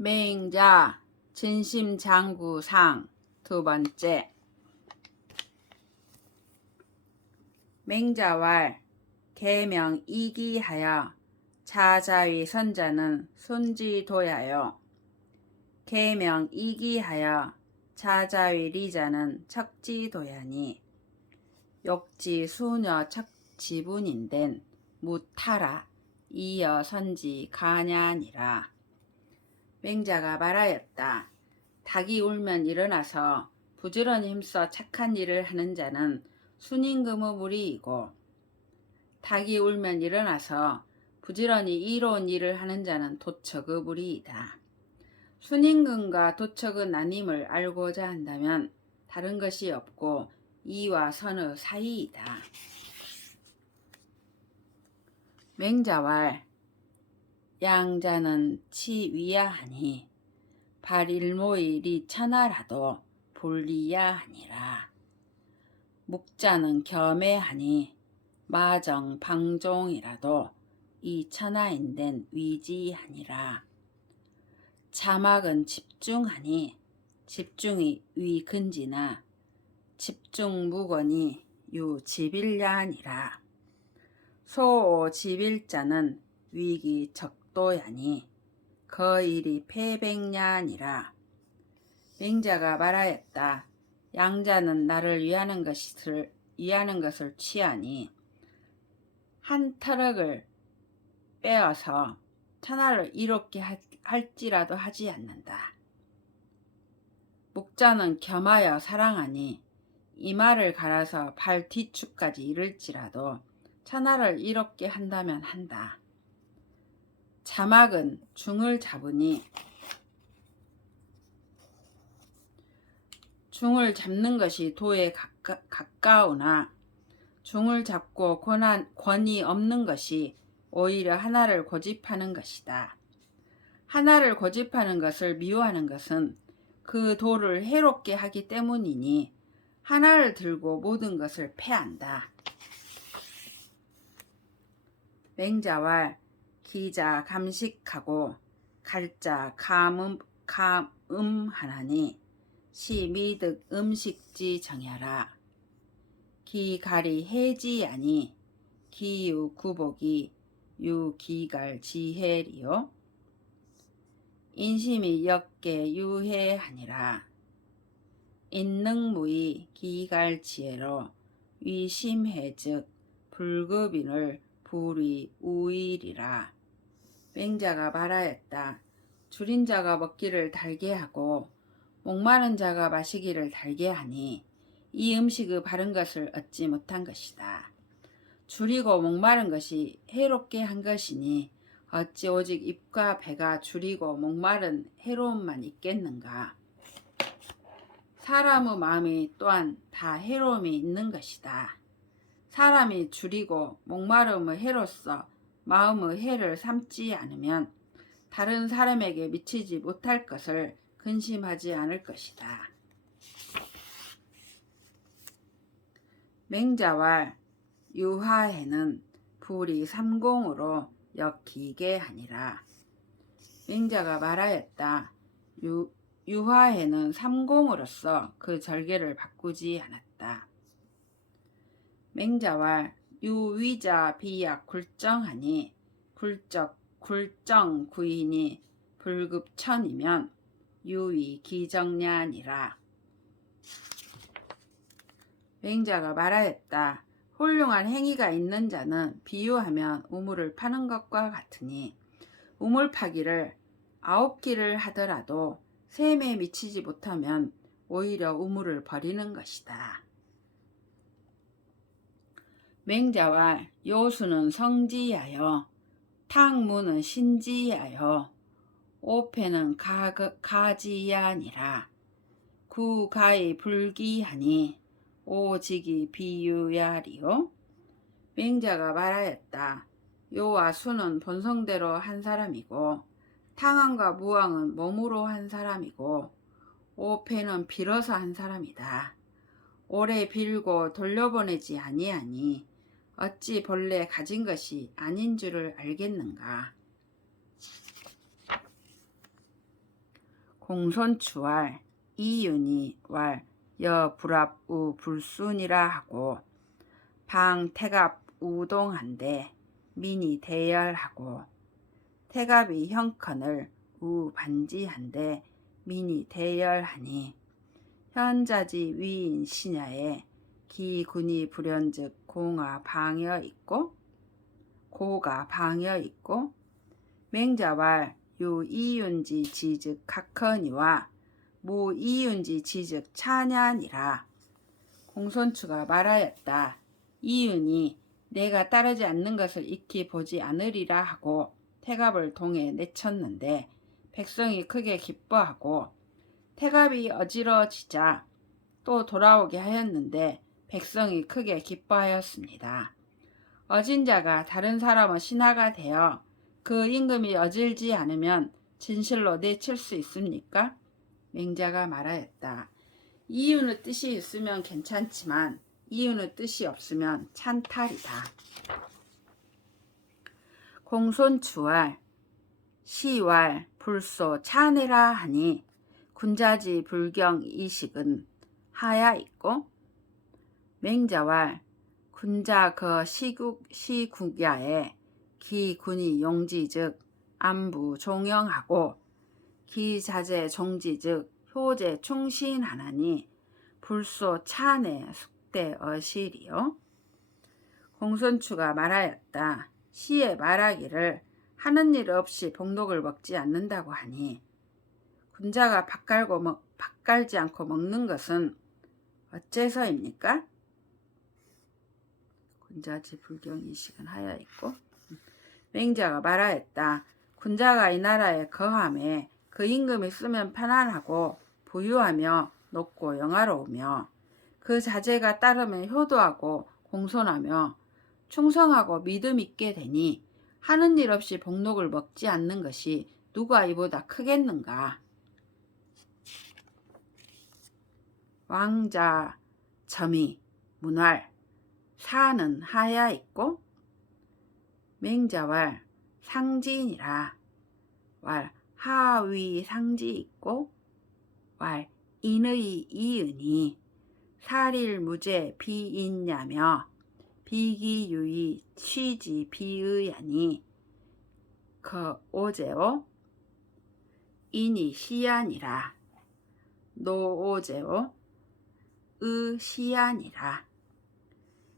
맹자 진심장구상 두 번째. 맹자왈 계명 이기하여 자자위 선자는 순지도야요. 계명 이기하여 자자위 리자는 척지도야니 욕지 수녀 척지분인된 무타라 이여 선지 가냐니라. 맹자가 말하였다. 닭이 울면 일어나서 부지런히 힘써 착한 일을 하는 자는 순임금의 무리이고, 닭이 울면 일어나서 부지런히 이로운 일을 하는 자는 도척의 무리이다. 순임금과 도척의 나님을 알고자 한다면 다른 것이 없고 이와 선의 사이이다. 맹자왈 양자는 치위야하니 발일모이 리천하라도 불리야하니라. 묵자는 겸해하니 마정 방종이라도 이천하인된 위지하니라. 자막은 집중하니 집중이 위근지나 집중무건이 유지빌야니라. 소오 지빌자는 위기 적도야니 거일이 패백냐니라. 맹자가 말하였다. 양자는 나를 위하는 것을 취하니 한 터럭을 빼어서 천하를 이롭게 할지라도 하지 않는다. 묵자는 겸하여 사랑하니 이마를 갈아서 발 뒤축까지 이를지라도 천하를 이롭게 한다면 한다. 자막은 중을 잡으니 중을 잡는 것이 도에 가까우나 중을 잡고 권이 없는 것이 오히려 하나를 고집하는 것이다. 하나를 고집하는 것을 미워하는 것은 그 도를 해롭게 하기 때문이니 하나를 들고 모든 것을 패한다. 맹자왈 기자 감식하고 갈자 감음하나니 시미득 음식지 정야라. 기갈이 해지하니 기유 구복이 유기갈 지혜리요. 인심이 역계 유해하니라. 인능무이 기갈 지혜로 위심해즉 불급인을 불위 우일이라. 맹자가 말하였다. 줄인 자가 먹기를 달게 하고 목마른 자가 마시기를 달게 하니 이 음식의 바른 것을 얻지 못한 것이다. 줄이고 목마른 것이 해롭게 한 것이니 어찌 오직 입과 배가 줄이고 목마른 해로움만 있겠는가. 사람의 마음이 또한 다 해로움이 있는 것이다. 사람이 줄이고 목마름의 해로서 마음의 해를 삼지 않으면 다른 사람에게 미치지 못할 것을 근심하지 않을 것이다. 맹자왈 유하해는 불이 삼공으로 역기게 하니라. 맹자가 말하였다. 유하해는 삼공으로서 그 절개를 바꾸지 않았다. 맹자왈 유위자 비약 굴정하니 굴정 구인이 불급천이면 유위 기정냐니라. 맹자가 말하였다. 훌륭한 행위가 있는 자는 비유하면 우물을 파는 것과 같으니 우물 파기를 9기를 하더라도 셈에 미치지 못하면 오히려 우물을 버리는 것이다. 맹자왈 요수는 성지하여 탕무는 신지하여 오패는 가지야니라. 구가이 불기하니 오직이 비유야리요. 맹자가 말하였다. 요와 수는 본성대로 한 사람이고 탕왕과 무왕은 몸으로 한 사람이고 오패는 빌어서 한 사람이다. 오래 빌고 돌려보내지 아니하니 어찌 본래 가진 것이 아닌 줄을 알겠는가. 공손추왈 이윤이 왈 여불합우 불순이라 하고 방 태갑 우동한데 민이 대열하고 태갑이 형컨을 우 반지한데 민이 대열하니 현자지 위인 신야에 기군이 불연즉 공아 방여 있고 고가 방여 있고 맹자왈 요 이윤지 지즉 각허니와 모 이윤지 지즉 차냐니라. 공손추가 말하였다. 이윤이 내가 따르지 않는 것을 익히 보지 않으리라 하고 태갑을 동에 내쳤는데 백성이 크게 기뻐하고 태갑이 어지러지자 또 돌아오게 하였는데 백성이 크게 기뻐하였습니다. 어진 자가 다른 사람의 신하가 되어 그 임금이 어질지 않으면 진실로 내칠 수 있습니까? 맹자가 말하였다. 이윤의 뜻이 있으면 괜찮지만 이윤의 뜻이 없으면 찬탈이다. 공손추왈 시왈 불소 차내라 하니 군자지 불경 이식은 하야 있고 맹자왈 군자 그 시국야에 기군이 용지 즉 안부 종영하고 기자재 종지 즉 효제 충신하나니 불소 차내 숙대 어실이요. 공손추가 말하였다. 시에 말하기를 하는 일 없이 복록을 먹지 않는다고 하니 군자가 밥 갈지 않고 먹는 것은 어째서입니까? 군자지 불경이식은 하여 있고 맹자가 말하였다. 군자가 이 나라에 거함에 그 임금이 쓰면 편안하고 부유하며 높고 영화로우며 그 자제가 따르면 효도하고 공손하며 충성하고 믿음 있게 되니 하는 일 없이 복록을 먹지 않는 것이 누가 이보다 크겠는가. 왕자 점이 문활 사는 하야 있고 맹자왈 상지니라 왈 하위 상지 있고 왈 인의 이은이 살일무죄 비인냐며 비기유의 취지 비의하니 그 오제오 인이 시야니라 노오제오 의시야니라.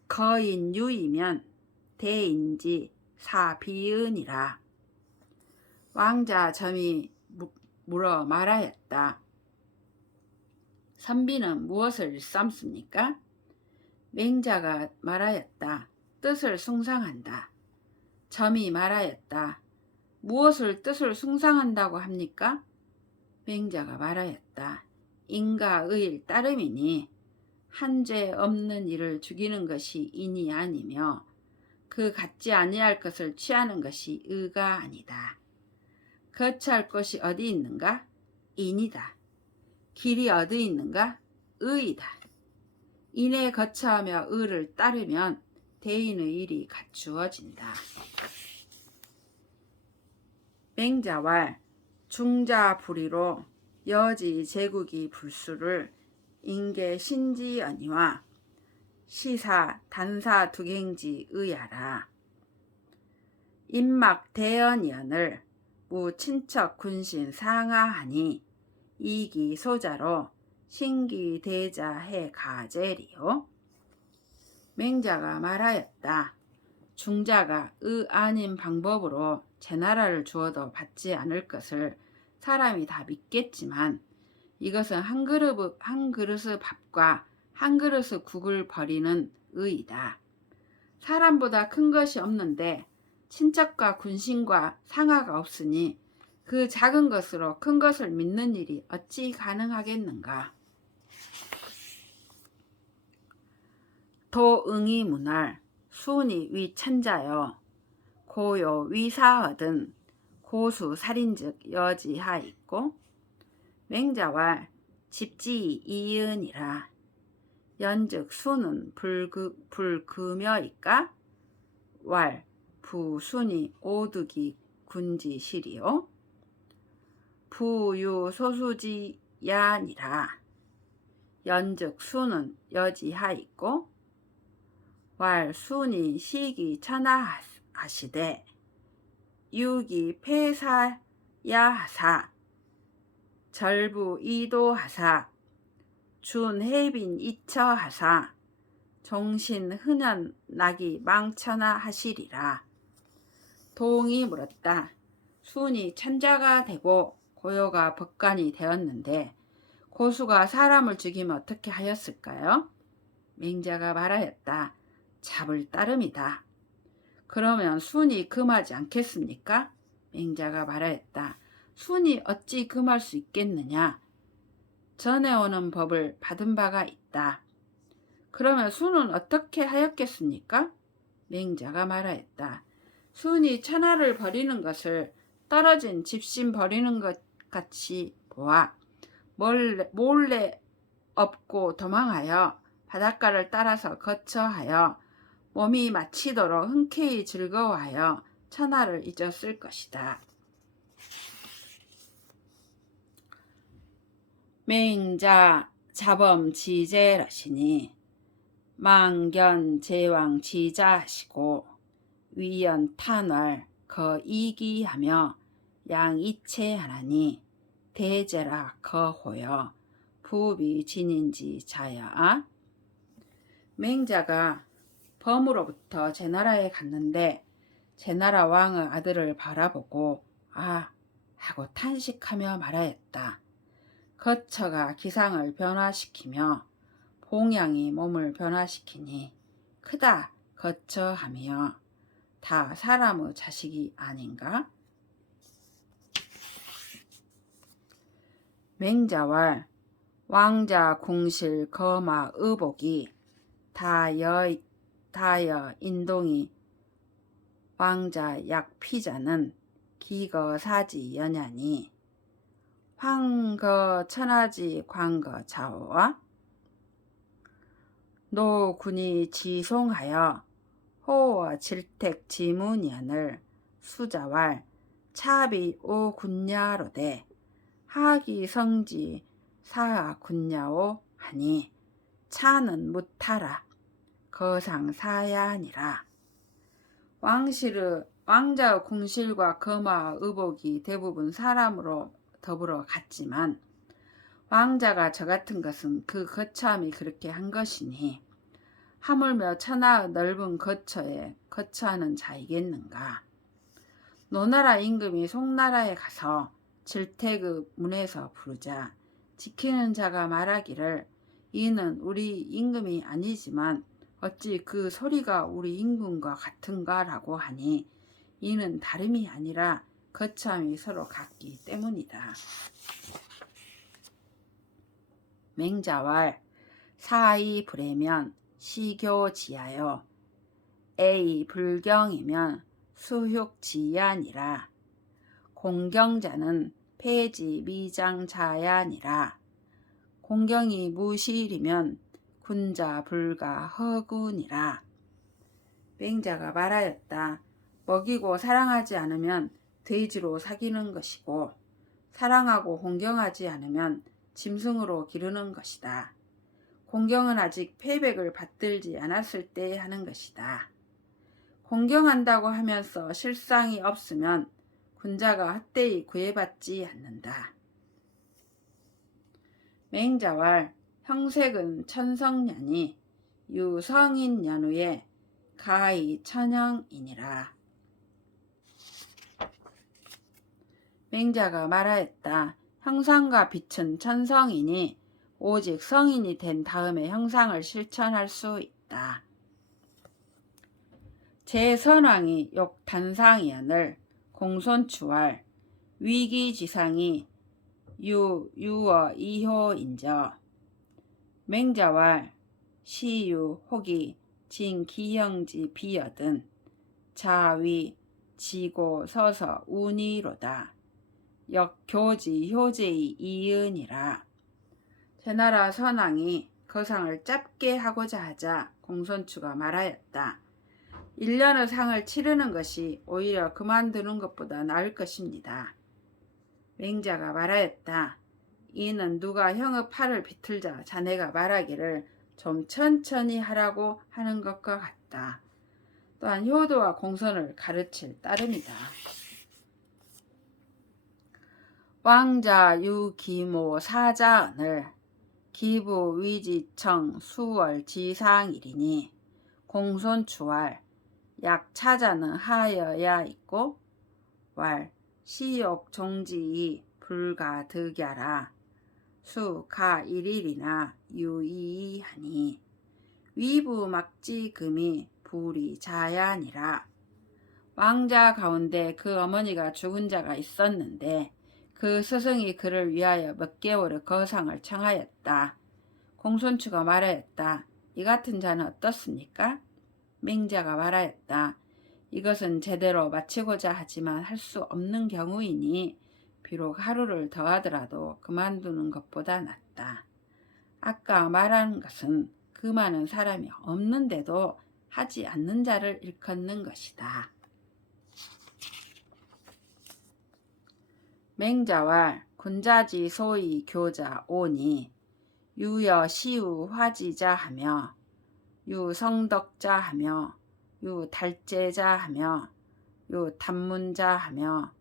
거인유이면 대인지 사비은이라. 왕자 점이 물어 말하였다. 선비는 무엇을 일삼습니까? 맹자가 말하였다. 뜻을 숭상한다. 점이 말하였다. 무엇을 뜻을 숭상한다고 합니까? 맹자가 말하였다. 인가의일 따름이니 한 죄 없는 이를 죽이는 것이 인이 아니며 그 갖지 아니할 것을 취하는 것이 의가 아니다. 거처할 것이 어디 있는가? 인이다. 길이 어디 있는가? 의이다. 인에 거처하며 의를 따르면 대인의 일이 갖추어진다. 맹자왈 중자불의로 여지 제국이 불수를 인계 신지언이와 시사 단사 두갱지 의하라. 인막 대언이언을 무 친척 군신 상하하니 이기 소자로 신기 대자 해 가제리요. 맹자가 말하였다. 중자가 의 아닌 방법으로 제나라를 주어도 받지 않을 것을 사람이 다 믿겠지만 이것은 한 그릇의 밥과 한 그릇의 국을 버리는 의이다. 사람보다 큰 것이 없는데 친척과 군신과 상하가 없으니 그 작은 것으로 큰 것을 믿는 일이 어찌 가능하겠는가. 도응이 문활 수니 위 천자여 고요 위사하든 고수 살인즉 여지하 있고 맹자왈 집지 이은이라. 연즉 수는 불금여이까 왈 부순이 오득이 군지실이요. 부유 소수지야니라. 연즉 수는 여지하있고 왈 순이 시기 천하하시되 유기 폐사야하사 절부 이도하사 준해빈 이처하사 종신 흔연 낙이 망천하 하시리라. 동이 물었다. 순이 천자가 되고 고요가 법관이 되었는데 고수가 사람을 죽이면 어떻게 하였을까요? 맹자가 말하였다. 잡을 따름이다. 그러면 순이 금하지 않겠습니까? 맹자가 말하였다. 순이 어찌 금할 수 있겠느냐? 전해오는 법을 받은 바가 있다. 그러면 순은 어떻게 하였겠습니까? 맹자가 말하였다. 순이 천하를 버리는 것을 떨어진 집신 버리는 것 같이 보아 몰래 업고 도망하여 바닷가를 따라서 거처하여 몸이 마치도록 흔쾌히 즐거워하여 천하를 잊었을 것이다. 맹자 자범지제러시니 망견 제왕 지자하시고 위연 탄활 거이기하며 양이체하나니 대제라 거호여 부비진인지 자야. 맹자가 범으로부터 제나라에 갔는데 제나라 왕의 아들을 바라보고 아 하고 탄식하며 말하였다. 거처가 기상을 변화시키며 봉양이 몸을 변화시키니 크다 거처하며 다 사람의 자식이 아닌가? 맹자왈 왕자 궁실 거마 의복이 다여 인동이 왕자 약피자는 기거사지 연야니 황거 천하지 광거 자오와 노군이 지송하여 호와 질택 지문연을 수자왈 차비 오 군야로되 하기 성지 사하 군야오 하니 차는 무타라 거상사야니라. 왕자의 궁실과 거마의 의복이 대부분 사람으로 더불어 갔지만 왕자가 저 같은 것은 그 거처함이 그렇게 한 것이니 하물며 천하의 넓은 거처에 거처하는 자이겠는가. 노나라 임금이 송나라에 가서 질택의 문에서 부르자 지키는 자가 말하기를 이는 우리 임금이 아니지만 어찌 그 소리가 우리 임금과 같은가 라고 하니 이는 다름이 아니라 거처함이 서로 같기 때문이다. 맹자왈 사이 불에면 시교지하여 에이 불경이면 수육지야니라. 공경자는 폐지 미장자야니라. 공경이 무실이면 군자 불가 허군이라. 맹자가 말하였다. 먹이고 사랑하지 않으면 돼지로 사귀는 것이고 사랑하고 공경하지 않으면 짐승으로 기르는 것이다. 공경은 아직 패백을 받들지 않았을 때 하는 것이다. 공경한다고 하면서 실상이 없으면 군자가 헛되이 구애받지 않는다. 맹자왈 형색은 천성년이 유성인 연후에 가히 천형이니라. 맹자가 말하였다. 형상과 빛은 천성이니 오직 성인이 된 다음에 형상을 실천할 수 있다. 제선왕이 욕단상이언을 공손추왈 위기지상이 유어 이효인저. 맹자왈 시유 혹이 진기형지 비여든 자위 지고 서서 운이로다. 역교지 효제의 이은이라. 제나라 선왕이 거상을 짧게 하고자 하자 공손추가 말하였다. 1년의 상을 치르는 것이 오히려 그만두는 것보다 나을 것입니다. 맹자가 말하였다. 이는 누가 형의 팔을 비틀자 자네가 말하기를 좀 천천히 하라고 하는 것과 같다. 또한 효도와 공선을 가르칠 따름이다. 왕자 유기모 사자언을 기부 위지청 수월 지상일이니 공손추왈 약 차자는 하여야 있고 왈 시욕 종지이 불가득야라 수가 일일이나 유이하니 위부 막지금이 불이 자야니라. 왕자 가운데 그 어머니가 죽은 자가 있었는데 그 스승이 그를 위하여 몇 개월의 거상을 청하였다. 공손추가 말하였다. 이 같은 자는 어떻습니까? 맹자가 말하였다. 이것은 제대로 마치고자 하지만 할 수 없는 경우이니 비록 하루를 더하더라도 그만두는 것보다 낫다. 아까 말한 것은 그 많은 사람이 없는데도 하지 않는 자를 일컫는 것이다. 맹자왈 군자지 소위 교자 오니 유여 시우 화지자 하며 유성덕자 하며 유달제자 하며 유단문자 하며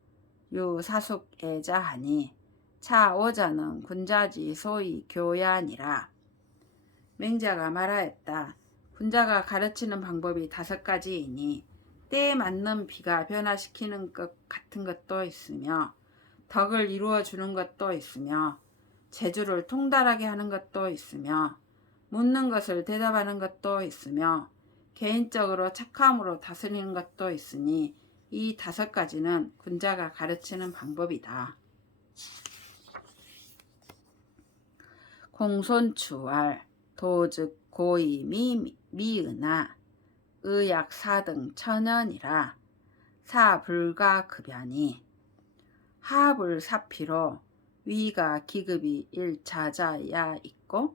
유사숙애자 하니 차오자는 군자지 소위 교야니라. 맹자가 말하였다. 군자가 가르치는 방법이 5가지이니 때에 맞는 비가 변화시키는 것 같은 것도 있으며 덕을 이루어 주는 것도 있으며 재주를 통달하게 하는 것도 있으며 묻는 것을 대답하는 것도 있으며 개인적으로 착함으로 다스리는 것도 있으니 이 5가지는 군자가 가르치는 방법이다. 공손추왈 도즉 고이 미은하 의약 4등 천연이라 사불가급야니 하불사피로 위가 기급이 1차자야 있고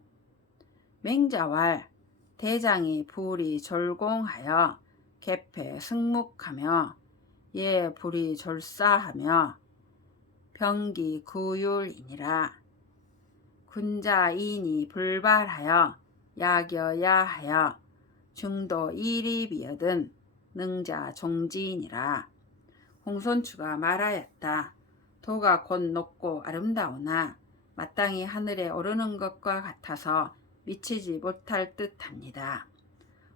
맹자왈 대장이 불이 졸공하여 개패 승묵하며 예 불이 졸사하며 병기 구율이니라. 군자인이 불발하여 야겨야 하여 중도 일입이여든 능자 종지이니라. 공손추가 말하였다. 도가 곧 높고 아름다우나 마땅히 하늘에 오르는 것과 같아서 미치지 못할 듯합니다.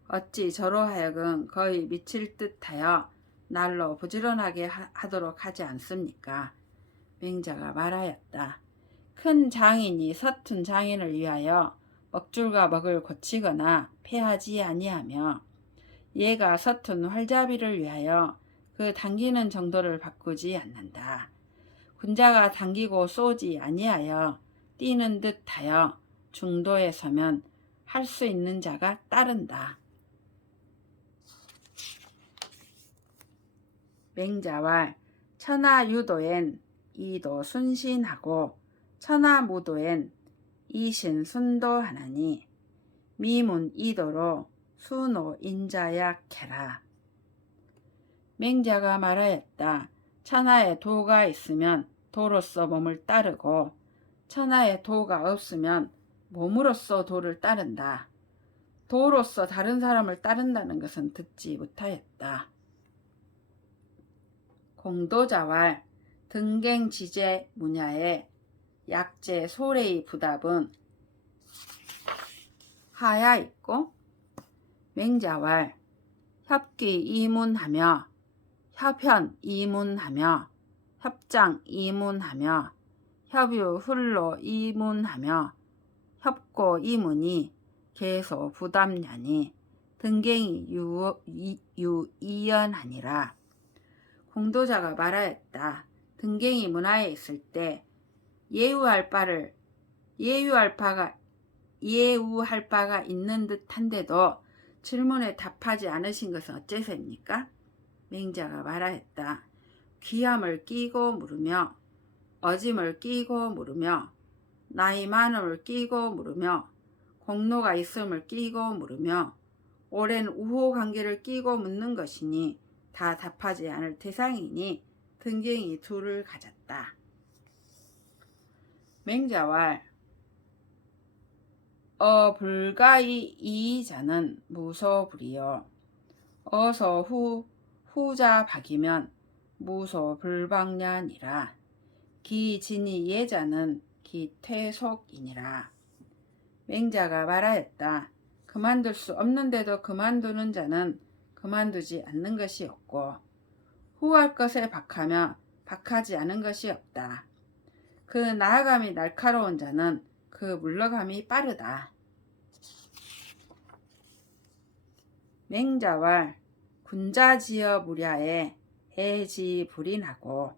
어찌 저로 하여금 거의 미칠 듯하여 날로 부지런하게 하도록 하지 않습니까? 맹자가 말하였다. 큰 장인이 서툰 장인을 위하여 먹줄과 먹을 고치거나 패하지 아니하며 얘가 서툰 활자비를 위하여 그 당기는 정도를 바꾸지 않는다. 군자가 당기고 쏘지 아니하여 뛰는 듯하여 중도에 서면 할 수 있는 자가 따른다. 맹자왈 천하유도엔 이도 순신하고 천하무도엔 이신순도하나니 미문이도로 수노인자약해라. 맹자가 말하였다. 천하에 도가 있으면 도로서 몸을 따르고 천하에 도가 없으면 몸으로써 도를 따른다. 도로서 다른 사람을 따른다는 것은 듣지 못하였다. 공도자왈 등갱지제 문야의 약제 소래의 부답은 하야 있고 맹자왈 협기 이문하며 협현 이문하며 협장 이문하며 협유 훌로 이문하며 협고 이문이 계소 부담냐니 등갱이 유이연하니라. 공도자가 말하였다. 등갱이 문화에 있을 때 예우할 바가 있는 듯한데도 질문에 답하지 않으신 것은 어째서입니까? 맹자가 말하였다. 귀함을 끼고 물으며 어짐을 끼고 물으며 나이 많음을 끼고 물으며 공로가 있음을 끼고 물으며 오랜 우호관계를 끼고 묻는 것이니 다 답하지 않을 태상이니 등갱이 둘을 가졌다. 맹자왈 불가이 이자는 무소불이요. 어서 후자 박이면 무소불방냐니라. 기진이 예자는 기퇴속이니라. 맹자가 말하였다. 그만둘 수 없는데도 그만두는 자는 그만두지 않는 것이 없고 후할 것에 박하며 박하지 않은 것이 없다. 그 나아감이 날카로운 자는 그 물러감이 빠르다. 맹자왈 군자지어 무랴에 해지불인하고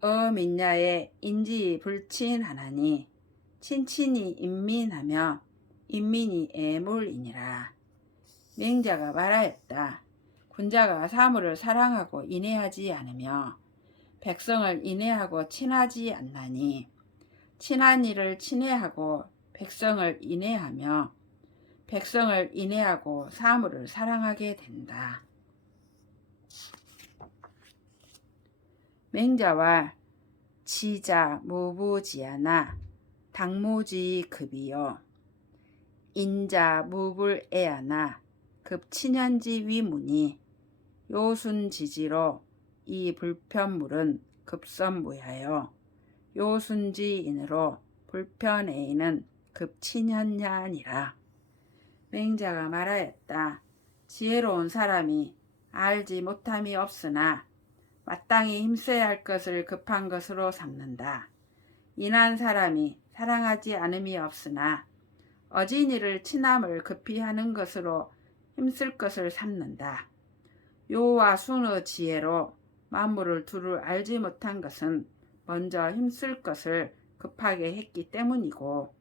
어민야에 인지불친하나니 친친이 인민하며 인민이 애물이니라. 맹자가 말하였다. 군자가 사물을 사랑하고 인애하지 않으며 백성을 인애하고 친하지 않나니 친한 이를 친애하고 백성을 인애하며 백성을 인애하고 사물을 사랑하게 된다. 맹자와 지자 무부지하나 당무지급이요. 인자 무불애하나 급친현지 위문이 요순지지로 이 불편물은 급선무하여 요순지인으로 불편애인은 급친현냐니라. 맹자가 말하였다. 지혜로운 사람이 알지 못함이 없으나 마땅히 힘써야 할 것을 급한 것으로 삼는다. 인한 사람이 사랑하지 않음이 없으나 어진이를 친함을 급히 하는 것으로 힘쓸 것을 삼는다. 요와 순의 지혜로 만물을 두루 알지 못한 것은 먼저 힘쓸 것을 급하게 했기 때문이고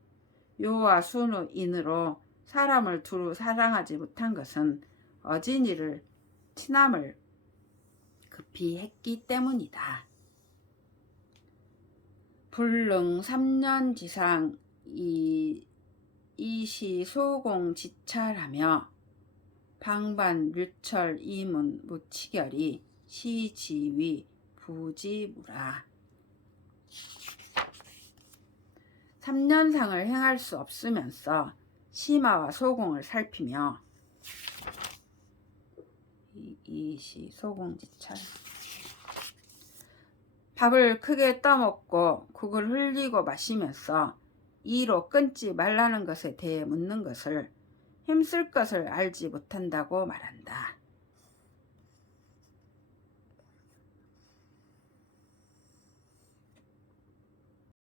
요와 순의 인으로 사람을 두루 사랑하지 못한 것은 어진이를 친함을 급히 했기 때문이다. 불능 3년지상 이시 소공지찰하며 방반 류철 이문 무치결이 시지위 부지무라. 3년상을 행할 수 없으면서 시마와 소공을 살피며 이시 소공지찰 밥을 크게 떠먹고 국을 흘리고 마시면서 이로 끊지 말라는 것에 대해 묻는 것을 힘쓸 것을 알지 못한다고 말한다.